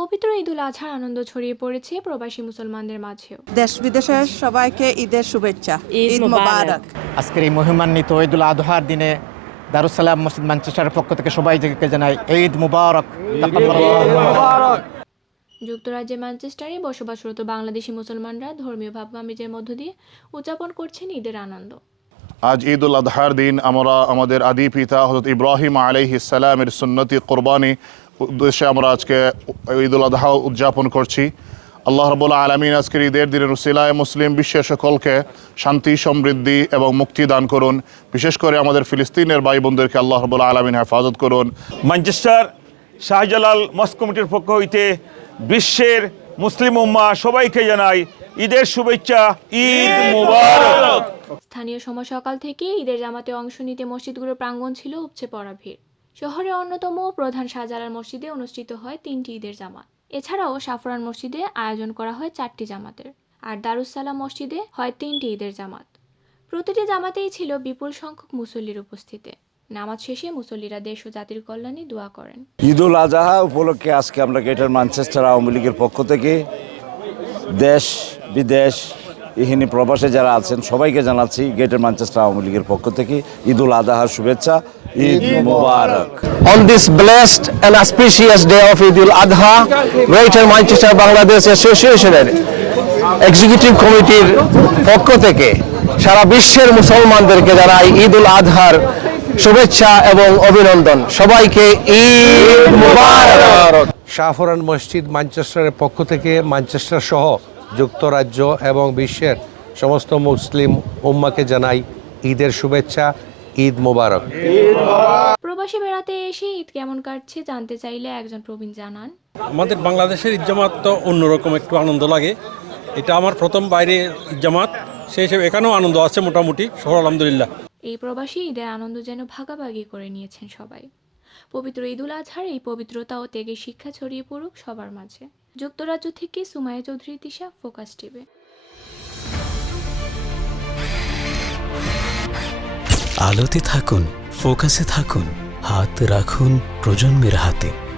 পবিত্র ঈদুল আজহার আনন্দ ছড়িয়ে পড়েছে প্রবাসী মুসলমানদের মাঝেও। দেশ বিদেশের সবাইকে ঈদের শুভেচ্ছা ঈদ মোবারক। আজকের এই মহিমান্বিত ঈদুল আদহার দিনে দারুসালাম মসজিদ ম্যানচেস্টারের পক্ষ থেকে সবাইকে জানাই ঈদ মুবারক। যুক্তরাজ্যের ম্যানচেস্টারে বসবাসরত বাংলাদেশি মুসলমানরা ধর্মীয় ভাবগাম্বীজের মধ্য দিয়ে উদযাপন করছেন ঈদের আনন্দ। আজ ঈদ উল আজহার দিন আমরা আমাদের আদি পিতা হজরত ইব্রাহিম আলাইহি সালামের সুন্নতি কোরবানি উদ্দেশ্যে আমরা আজকে ঈদ উল আজহা উদযাপন করছি। আল্লাহ রবুল্লা আলমিন আজকের ঈদের দিনের উসিলায় মুসলিম বিশ্বের সকলকে শান্তি সমৃদ্ধি এবং মুক্তি দান করুন। বিশেষ করে আমাদের ফিলিস্তিনের ভাই বোনদেরকে আল্লাহ রবুল্লা আলমিন হেফাজত করুন। ম্যানচেস্টার শাহজালাল মস্ক কমিটির পক্ষ হইতে বিশ্বের মুসলিম উম্মা সবাইকে জানাই ঈদের শুভেচ্ছা ঈদ মুবারক। স্থানীয় সময় সকাল থেকে ঈদের জামাতে অংশ নিতে মসজিদগুলোর প্রাঙ্গণ ছিল উপচে পড়া ভিড়। শহরের অন্যতম প্রধান শাহজালাল মসজিদে অনুষ্ঠিত হয় তিনটি ঈদের জামাত। এছাড়াও সাফরান মসজিদে আয়োজন করা হয় চারটি জামাতের আর দারুসালাম মসজিদে হয় তিনটি ঈদের জামাত। প্রতিটি জামাতেই ছিল বিপুল সংখ্যক মুসল্লির উপস্থিতি। নামাজ শেষে মুসল্লিরা দেশ ও জাতির কল্যাণে দোয়া করেন। ঈদুল আজহা উপলক্ষে আজকে আমরা গ্রেটার ম্যানচেস্টার আওয়ামী লীগের পক্ষ থেকে দেশ, বিদেশ ইহিনী প্রবাসে যারা আছেন সবাইকে জানাচ্ছি গ্রেটার ম্যানচেস্টার আওয়ামী লীগের পক্ষ থেকে ঈদুল আজহার শুভেচ্ছা Eid Mubarak. On this blessed and auspicious day of Eid al-Adha, Greater Manchester Bangladesh Association-এর এক্সিকিউটিভ কমিটির পক্ষ থেকে সারা বিশ্বের মুসলমানদেরকে জানাই ঈদ উল আজহার শুভেচ্ছা এবং অভিনন্দন। সবাইকে ঈদ মুবারক। শাহফরান মসজিদ ম্যানচেস্টারের পক্ষ থেকে ম্যানচেস্টার সহ যুক্তরাজ্য এবং বিশ্বের সমস্ত মুসলিম উম্মাকে জানাই ঈদের শুভেচ্ছা ঈদ মোবারক। প্রবাসী বেড়াতে এসে ঈদ কেমন কাটছে জানতে চাইলে একজন প্রবীণ জানান। আমাদের বাংলাদেশের ইজ্জামাত তো অন্যরকম একটু আনন্দ লাগে। এটা আমার প্রথম বাইরে ইজ্জামাত সেই হিসেবে এখানেও আনন্দ আছে মোটামুটি সফর আলহামদুলিল্লাহ। এই প্রবাসী ঈদের আনন্দ যেন ভাগাভাগি করে নিয়েছেন সবাই। পবিত্র ঈদুল আজহার এই পবিত্রতা ও ত্যাগের শিক্ষা ছড়িয়ে পড়ুক সবার মাঝে। যুক্তরাজ্য থেকে সুমায়া চৌধুরী দিশা, ফোকাস টিভি। আলোতে থাকুন, ফোকাসে থাকুন, হাত রাখুন প্রজন্মের হাতে।